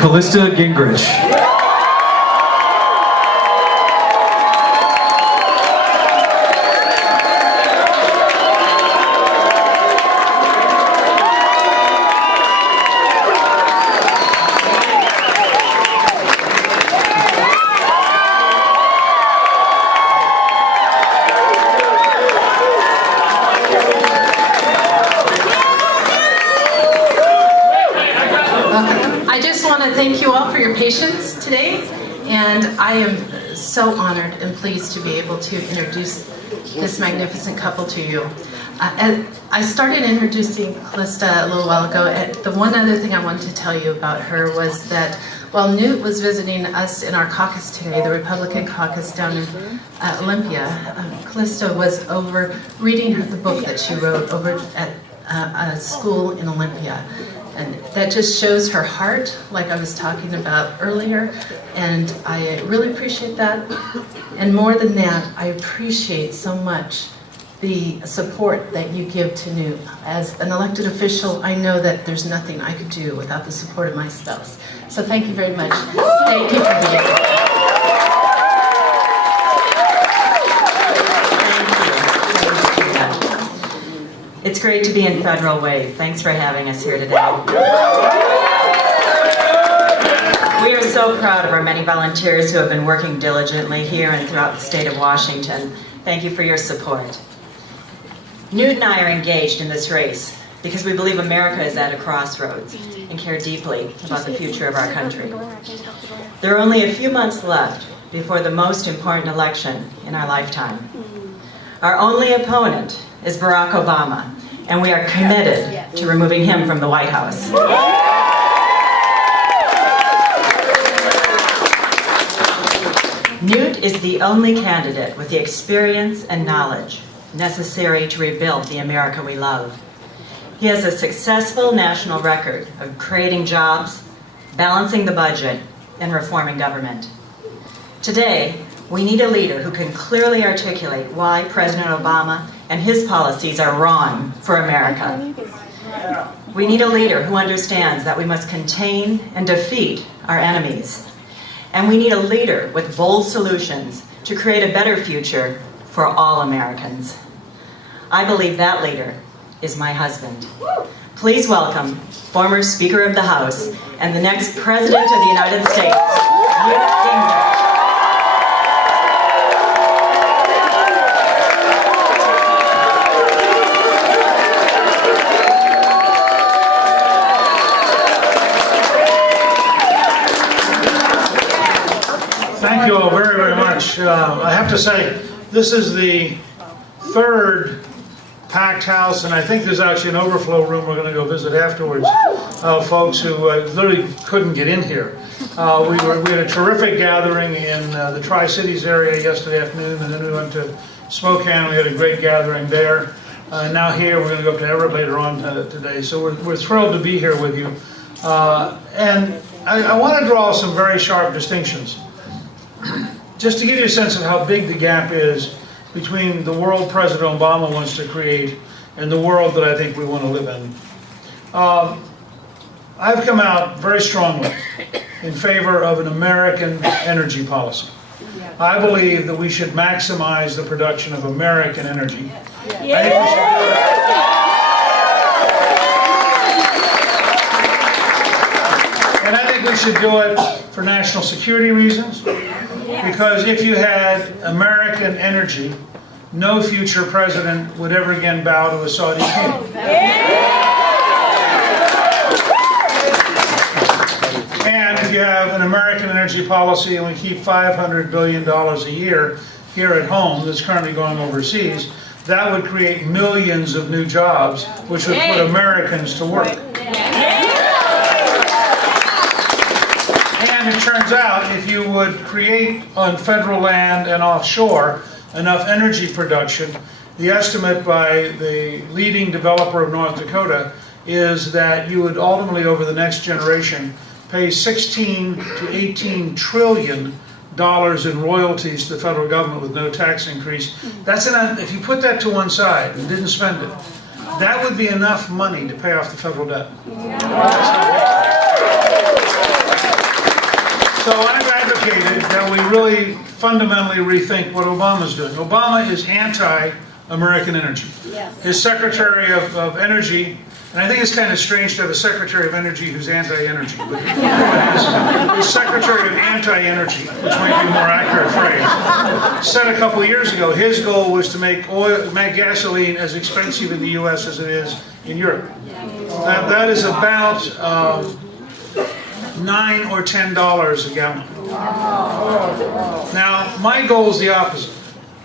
Callista Gingrich. Thank you all for your patience today, and I am so honored and pleased to be able to introduce this magnificent couple to you. I started introducing Callista a little while ago, and the one other thing I wanted to tell you about her was that while Newt was visiting us in our caucus today, the Republican caucus down in Olympia, Callista was over reading the book that she wrote over at a school in Olympia. And that just shows her heart, like I was talking about earlier, and I really appreciate that. And more than that, I appreciate so much the support that you give to Newt. As an elected official, I know that there's nothing I could do without the support of my spouse. So thank you very much. Thank you for being here. It's great to be in Federal Way. Thanks for having us here today. We are so proud of our many volunteers who have been working diligently here and throughout the state of Washington. Thank you for your support. Newt and I are engaged in this race because we believe America is at a crossroads and care deeply about the future of our country. There are only a few months left before the most important election in our lifetime. Our only opponent is Barack Obama, and we are committed to removing him from the White House. Newt is the only candidate with the experience and knowledge necessary to rebuild the America we love. He has a successful national record of creating jobs, balancing the budget, and reforming government. Today, we need a leader who can clearly articulate why President Obama and his policies are wrong for America. We need a leader who understands that we must contain and defeat our enemies. And we need a leader with bold solutions to create a better future for all Americans. I believe that leader is my husband. Please welcome former Speaker of the House and the next President of the United States, Newt Gingrich. Thank you all very, very much. I have to say, this is the third packed house, and I think there's actually an overflow room we're going to go visit afterwards, folks who literally couldn't get in here. We had a terrific gathering in the Tri-Cities area yesterday afternoon, and then we went to Spokane. We had a great gathering there. Now here, we're going to go up to Everett later on today. So we're thrilled to be here with you. And I want to draw some very sharp distinctions, just to give you a sense of how big the gap is between the world President Obama wants to create and the world that I think we want to live in. I've come out very strongly in favor of an American energy policy. I believe that we should maximize the production of American energy. And I think we should do it for national security reasons. Because if you had American energy, no future president would ever again bow to a Saudi king. And if you have an American energy policy and we keep $500 billion a year here at home that's currently going overseas, that would create millions of new jobs, which would put Americans to work. And it turns out, if you would create on federal land and offshore enough energy production, the estimate by the leading developer of North Dakota is that you would ultimately, over the next generation, pay $16 to $18 trillion in royalties to the federal government with no tax increase. That's if you put that to one side and didn't spend it, that would be enough money to pay off the federal debt. So I've advocated that we really fundamentally rethink what Obama's doing. Obama is anti-American energy. His Secretary of Energy, and I think it's kind of strange to have a Secretary of Energy who's anti-energy, but his Secretary of Anti-Energy, which might be a more accurate phrase, said a couple of years ago his goal was to make gasoline as expensive in the U.S. as it is in Europe. That is about $9 or $10 a gallon. Now, my goal is the opposite.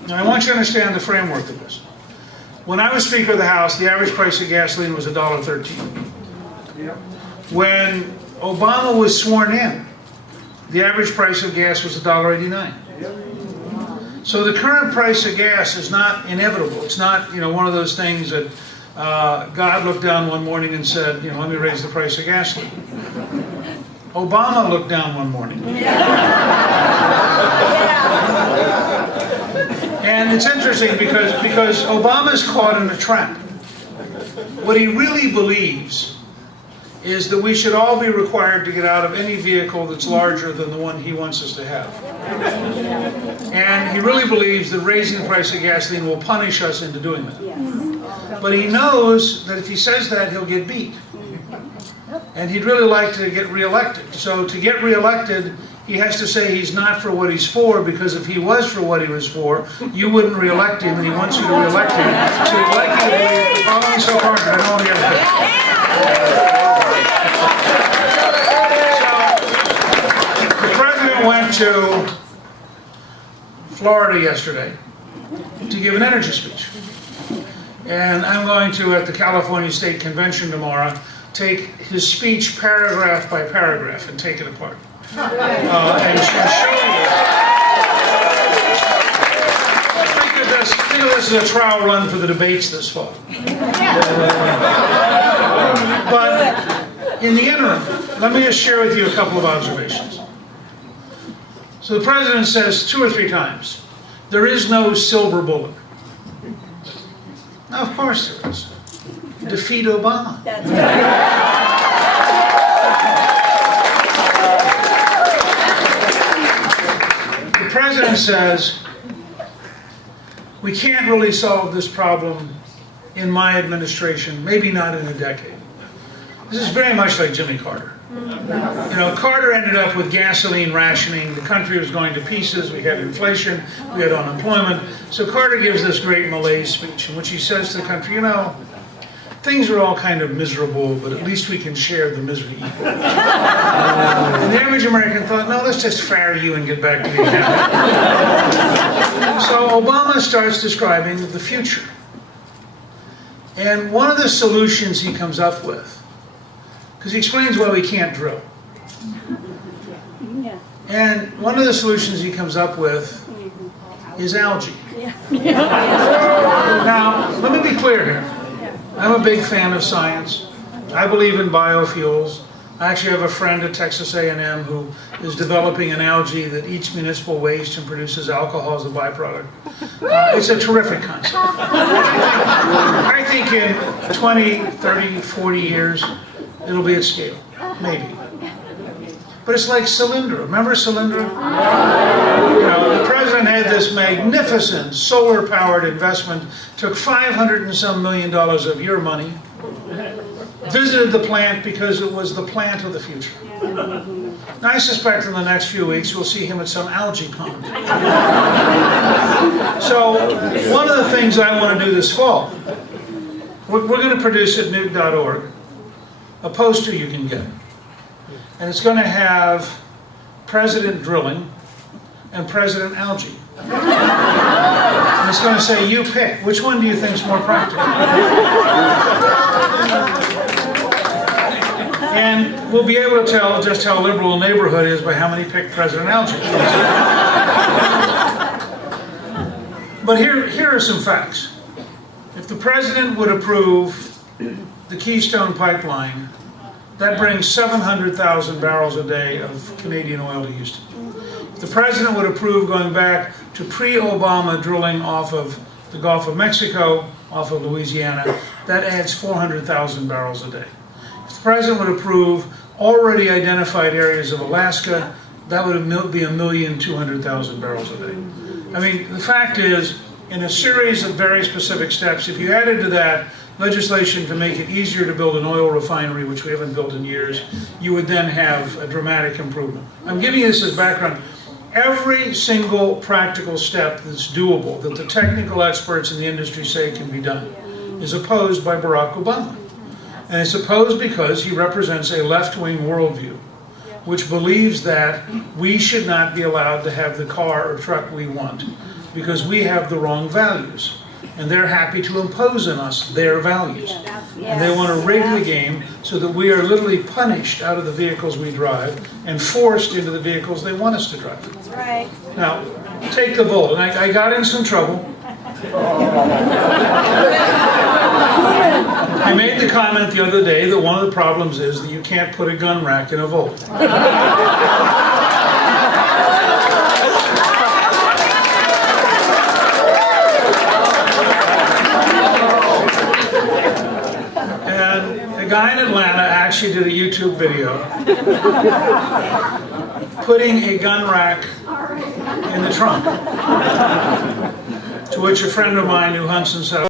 And I want you to understand the framework of this. When I was Speaker of the House, the average price of gasoline was $1.13. When Obama was sworn in, the average price of gas was $1.89. So the current price of gas is not inevitable. It's not, one of those things that God looked down one morning and said, let me raise the price of gasoline. Obama looked down one morning. And it's interesting because Obama's caught in a trap. What he really believes is that we should all be required to get out of any vehicle that's larger than the one he wants us to have. And he really believes that raising the price of gasoline will punish us into doing that. But he knows that if he says that, he'll get beat. And he'd really like to get reelected. So to get reelected, he has to say he's not for what he's for, because if he was for what he was for, you wouldn't reelect him, and he wants you to reelect him. So he'd like you to be following so hard, I don't want to get it. So the president went to Florida yesterday to give an energy speech. And I'm going to, at the California State Convention tomorrow, take his speech paragraph by paragraph and take it apart. And show you. Think of this as a trial run for the debates this fall. But in the interim, let me just share with you a couple of observations. So the president says 2 or 3 times, there is no silver bullet. Now, of course there is. Defeat Obama. That's right. The president says, we can't really solve this problem in my administration, maybe not in a decade. This is very much like Jimmy Carter. Carter ended up with gasoline rationing. The country was going to pieces. We had inflation. We had unemployment. So Carter gives this great malaise speech in which he says to the country, things are all kind of miserable, but at least we can share the misery equally. And the average American thought, no, let's just fire you and get back to being happy. So Obama starts describing the future. And one of the solutions he comes up with, because he explains why we can't drill. And one of the solutions he comes up with is algae. Now, let me be clear here. I'm a big fan of science. I believe in biofuels. I actually have a friend at Texas A&M who is developing an algae that eats municipal waste and produces alcohol as a byproduct. It's a terrific concept. I think in 20, 30, 40 years, it'll be at scale. Maybe. But it's like Solyndra. Remember Solyndra? The president had this magnificent solar-powered investment, took $500 and some million of your money, visited the plant because it was the plant of the future. Now, I suspect in the next few weeks we'll see him at some algae pond. So, one of the things I want to do this fall, we're going to produce at newt.org a poster you can get. And it's going to have President Drilling and President Algae. And it's going to say, you pick. Which one do you think is more practical? And we'll be able to tell just how liberal a neighborhood is by how many pick President Algae. But here are some facts. If the president would approve the Keystone Pipeline, that brings 700,000 barrels a day of Canadian oil to Houston. If the president would approve going back to pre-Obama drilling off of the Gulf of Mexico, off of Louisiana, that adds 400,000 barrels a day. If the president would approve already identified areas of Alaska that would be 1,200,000 barrels a day. I mean, the fact is, in a series of very specific steps, if you added to that legislation to make it easier to build an oil refinery, which we haven't built in years, you would then have a dramatic improvement. I'm giving you this as background. Every single practical step that's doable, that the technical experts in the industry say can be done, is opposed by Barack Obama. And it's opposed because he represents a left-wing worldview, which believes that we should not be allowed to have the car or truck we want because we have the wrong values. And they're happy to impose on us their values. And they want to rig the game so that we are literally punished out of the vehicles we drive and forced into the vehicles they want us to drive. That's right. Now, take the Volt. And I got in some trouble. I made the comment the other day that one of the problems is that you can't put a gun rack in a Volt. A guy in Atlanta actually did a YouTube video putting a gun rack in the trunk, to which a friend of mine who hunts and sells